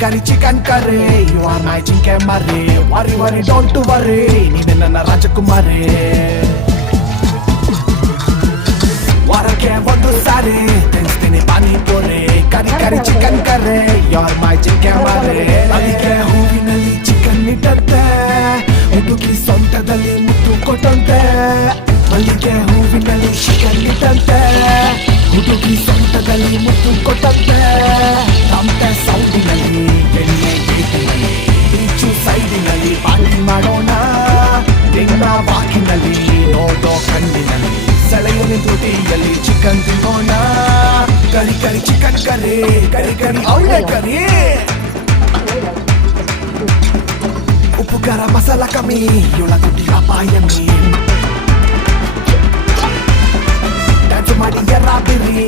curry chicken curry you are my ಜಿಂಕೆ ಮರಿ worry worry don't worry ನೀನೆ ನನ್ನ ರಾಜಕುಮಾರಿ ವಾರಕ್ಕೆ ಒಂದು ಸಾರಿ ತಿನ್ಸ್ತೀನಿ ಪಾನಿಪುರಿ ಕರಿ ಕರಿ chicken curry you are my ಜಿಂಕೆ ಮರಿ ಅದಕ್ಕೆ ಹೂವಿನಲ್ಲಿ ಚಿಕನ್ ಇಟ್ಟಂತೆ ಮುದುಕಿ ಸೊಂಟದಲ್ಲಿ ಮುತ್ತು ಕೊಟ್ಟಂತೆ ಮಲ್ಲಿಗೆ ಹೂವಿನಲ್ಲಿ ಚಿಕನ್ ಇಟ್ಟಂತೆ ಹುಡುಗಿ ಸೊಂಟದಲ್ಲಿ ಮುತ್ತು ಕೊಟ್ಟಂತೆ ತಮಟೆ ಸೌಂಡಿನಲ್ಲಿ ಎಣ್ಣೆ ಗೇಟಿನಲ್ಲಿ ಬೀಚು ಸೈಡಿನಲ್ಲಿ ಪಾರ್ಟಿ ಮಾಡೋಣ ದಿನ ವಾಕಿನಲ್ಲಿ ನೋಡೋ ಕಣ್ಣಿನಲ್ಲಿ ಸೆಳೆಯುವ ತುಟಿಯಲ್ಲಿ ಚಿಕನ್ ತಿನ್ನೋಣ ಕರಿ ಕರಿ ಚಿಕನ್ ಕರಿ ಕರಿ ಕರಿ ಅವಳೆ ಕರಿ ಉಪ್ಪು ಖಾರ ಮಸಾಲ ಕಮ್ಮಿ ಇವಳ ತುಟಿ ಅಪಾಯಮಿ ಡ್ಯಾನ್ಸ್ ಮಾಡಿ ಎರಾಬಿರಿ